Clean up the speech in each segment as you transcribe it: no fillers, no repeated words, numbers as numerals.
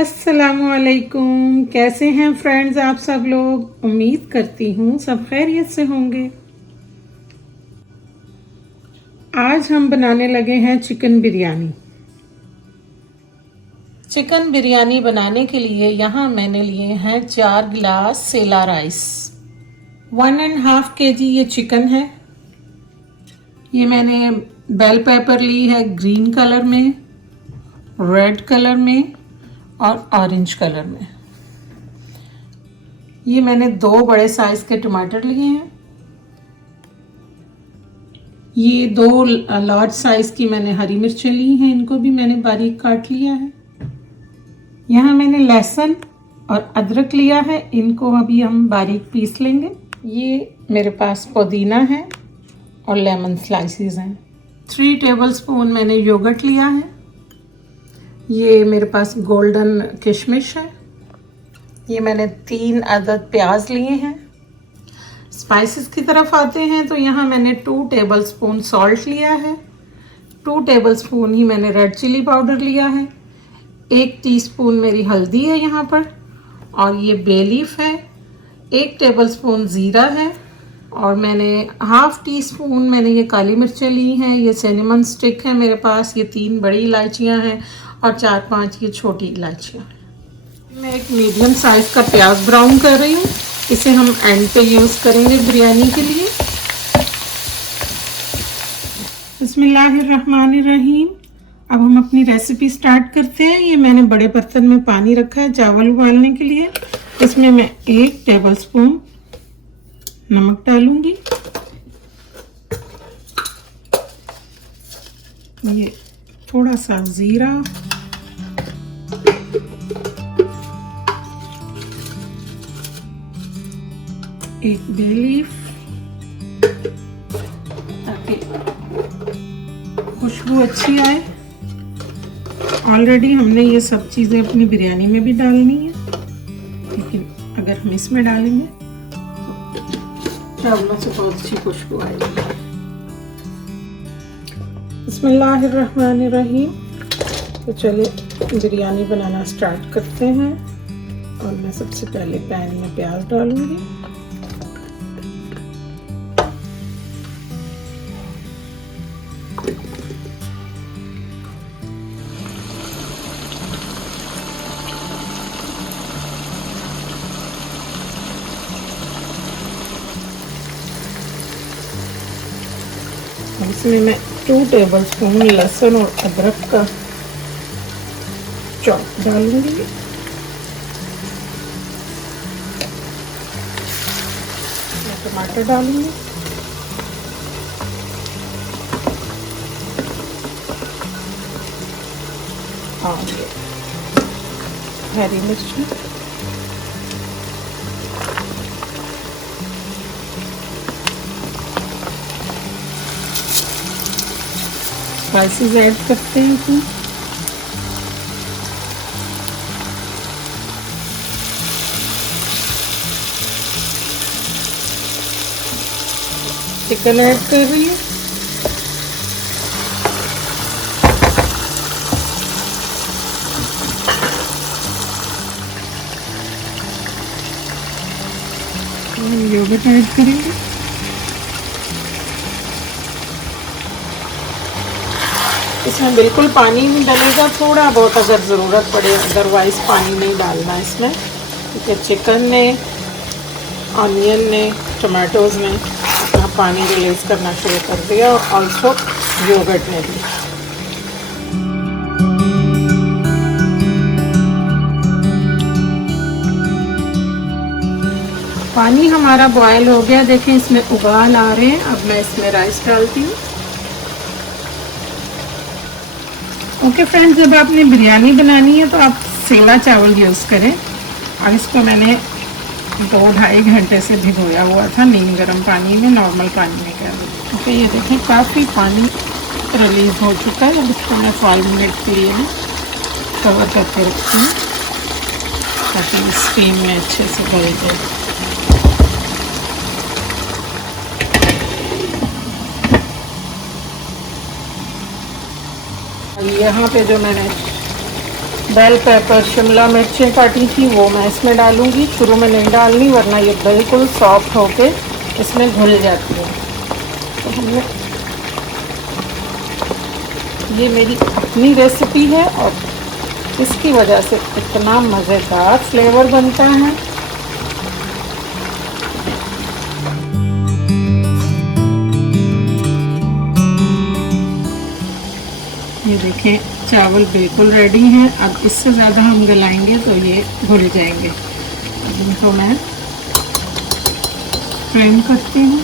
अस्सलामुअलैकुम। कैसे हैं फ्रेंड्स आप सब लोग। उम्मीद करती हूँ सब खैरियत से होंगे। आज हम बनाने लगे हैं चिकन बिरयानी। चिकन बिरयानी बनाने के लिए यहाँ मैंने लिए हैं 4 गिलास सेला राइस। 1.5 kg ये चिकन है। ये मैंने बेल पेपर ली है ग्रीन कलर में, रेड कलर में और ऑरेंज कलर में। ये मैंने 2 बड़े साइज के टमाटर लिए हैं। ये 2 लार्ज साइज की मैंने हरी मिर्चें ली हैं, इनको भी मैंने बारीक काट लिया है। यहाँ मैंने लहसुन और अदरक लिया है, इनको अभी हम बारीक पीस लेंगे। ये मेरे पास पुदीना है और लेमन स्लाइसेस हैं। 3 टेबलस्पून मैंने योगर्ट लिया है। ये मेरे पास गोल्डन किशमिश है। ये मैंने 3 अदद प्याज लिए हैं। स्पाइसेस की तरफ आते हैं तो यहाँ मैंने 2 टेबलस्पून सॉल्ट लिया है। 2 टेबलस्पून ही मैंने रेड चिली पाउडर लिया है। 1 टीस्पून मेरी हल्दी है यहाँ पर, और ये बे लीफ है। 1 टेबलस्पून ज़ीरा है, और मैंने हाफ टी स्पून मैंने ये काली मिर्चें ली हैं। ये सिनेमन स्टिक है मेरे पास। ये 3 बड़ी इलायचियाँ हैं और 4-5 ये छोटी इलायचियाँ हैं। मैं एक मीडियम साइज़ का प्याज ब्राउन कर रही हूँ। इसे हम एंड पे यूज़ करेंगे बिरयानी के लिए। बिस्मिल्लाहिर्रहमानिर्रहीम। अब हम अपनी रेसिपी स्टार्ट करते हैं। ये मैंने बड़े बर्तन में पानी रखा है चावल उबालने के लिए। इसमें मैं 1 टेबलस्पून नमक डालूंगी। ये थोड़ा सा ज़ीरा, एक बे लीफ ताकि खुशबू अच्छी आए। ऑलरेडी हमने ये सब चीज़ें अपनी बिरयानी में भी डालनी है, लेकिन अगर हम इसमें डालेंगे तो चावलों से बहुत अच्छी खुशबू आएगी। बिस्मिल्लाहिर्रहमानिर्रहीम। तो चलिए बिरयानी बनाना स्टार्ट करते हैं। और मैं सबसे पहले पैन में प्याज डालूंगी। इसमें मैं 2 टेबलस्पून लहसुन और अदरक का चॉप डालूंगी। टमाटर डालूंगी। और हरी मिर्च, स्पाइसेस ऐड करते हैं इसमें। चिकन ऐड कर रही हूँ। योगर्ट ऐड करेंगे। इसमें बिल्कुल पानी नहीं डलेगा, थोड़ा बहुत अगर ज़रूरत पड़े, अदरवाइज़ पानी नहीं डालना इसमें, क्योंकि चिकन ने, ऑनियन ने, टमाटोज़ ने अपना पानी रिलीज़ करना शुरू कर दिया, और ऑल्सो योगर्ट ने भी। पानी हमारा बॉयल हो गया, देखें इसमें उबाल आ रहे हैं। अब मैं इसमें राइस डालती हूँ। ओके फ्रेंड्स, जब आपने बिरयानी बनानी है तो आप सेला चावल यूज़ करें। और इसको मैंने 2-2.5 घंटे से भिगोया हुआ था नीम गर्म पानी में, नॉर्मल पानी में क्या। ओके, ये देखें काफ़ी पानी रिलीज़ हो चुका है। अब इसको मैं 5 मिनट के लिए कवर करके रखती हूँ ताकि स्टीम में अच्छे से गल जाए। यहाँ पे जो मैंने बेल पेपर, शिमला मिर्चें काटी थी वो मैं इसमें डालूंगी। शुरू में नहीं डालनी वरना ये बिल्कुल सॉफ्ट होके इसमें घुल जाती है। तो हमने ये मेरी अपनी रेसिपी है और इसकी वजह से इतना मज़ेदार फ्लेवर बनता है। ये देखें चावल बिल्कुल रेडी हैं। अब इससे ज़्यादा हम गलाएंगे तो ये घुल जाएंगे। अब इनको मैं फ्रेम करती हूँ।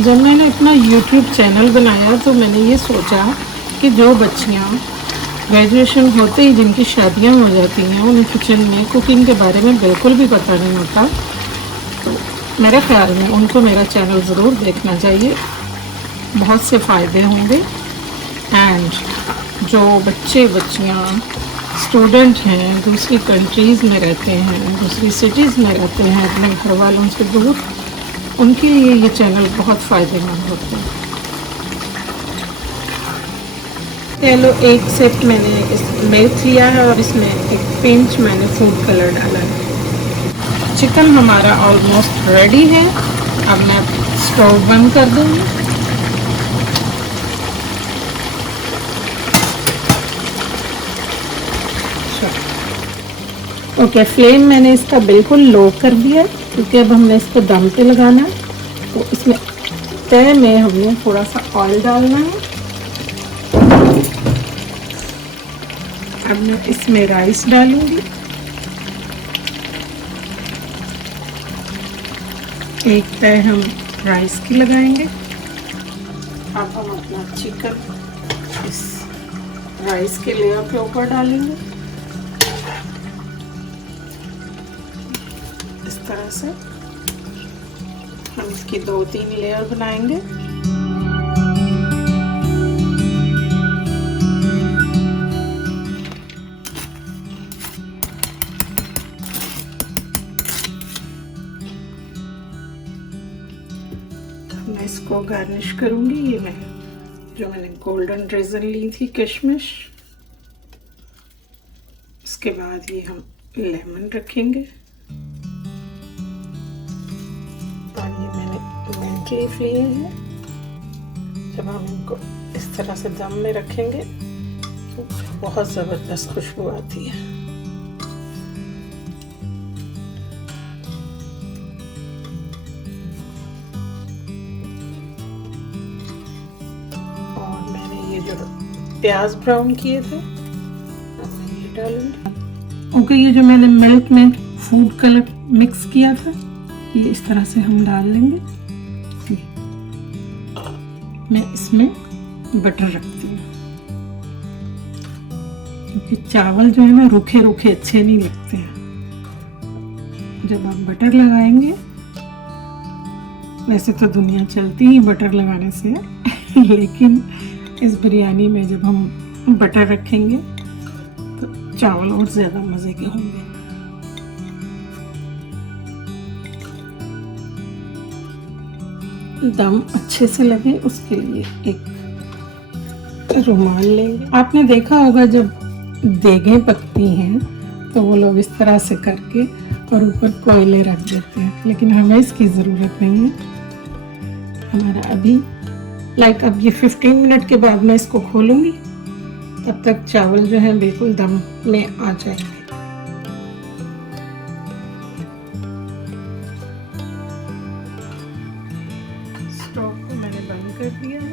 जब मैंने अपना YouTube चैनल बनाया तो मैंने ये सोचा कि जो बच्चियाँ ग्रेजुएशन होते ही जिनकी शादियाँ हो जाती हैं उन्हें किचन में कुकिंग के बारे में बिल्कुल भी पता नहीं होता, तो मेरे ख्याल में उनको मेरा चैनल ज़रूर देखना चाहिए। बहुत से फ़ायदे होंगे। एंड जो बच्चे बच्चियाँ स्टूडेंट हैं, दूसरी कंट्रीज़ में रहते हैं, दूसरी सिटीज़ में रहते हैं अपने घर वालों से दूर, उनके लिए ये चैनल बहुत फ़ायदेमंद होते हैं। चलो एक सेट मैंने इस मिल्क लिया है और इसमें एक पिंच मैंने फूड कलर डाला है। चिकन हमारा ऑलमोस्ट रेडी है। अब मैं स्टोव बंद कर दूँगी। ओके, फ्लेम मैंने इसका बिल्कुल लो कर दिया क्योंकि अब हमने इसको दम पे लगाना है। तो इसमें तय में हमने थोड़ा सा ऑयल डालना है। अब मैं इसमें राइस डालूंगी। एक तय हम राइस की लगाएंगे। अब हम अपना चिकन इस राइस के लेयर के ऊपर डालेंगे इस तरह से। हम इसकी 2-3 लेयर बनाएंगे। मैं इसको गार्निश करूंगी। ये मैंने गोल्डन ड्रेजन ली थी, किशमिश। इसके बाद ये हम लेमन रखेंगे और ये मैंने मिंट लीफ लिए हैं। जब हम इनको इस तरह से दम में रखेंगे तो बहुत ज़बरदस्त खुशबू आती है। प्याज ब्राउन किए थे ये डालूंगी। ओके, ये जो मैंने मिल्क में फूड कलर मिक्स किया था ये इस तरह से हम डाल लेंगे। मैं इसमें बटर रखती हूँ क्योंकि चावल जो है ना रूखे रूखे अच्छे नहीं लगते हैं। जब आप बटर लगाएंगे, वैसे तो दुनिया चलती ही बटर लगाने से लेकिन इस बिरयानी में जब हम बटर रखेंगे तो चावल और ज़्यादा मज़े के होंगे। दम अच्छे से लगे उसके लिए एक रुमाल लेंगे। आपने देखा होगा जब देगें पकती हैं तो वो लोग इस तरह से करके और ऊपर कोयले रख देते हैं, लेकिन हमें इसकी ज़रूरत नहीं है। हमारा अभी अब ये 15 मिनट के बाद मैं इसको खोलूंगी। तब तक चावल जो है बिल्कुल दम में आ जाएंगे। स्टोव को मैंने बंद कर दिया है।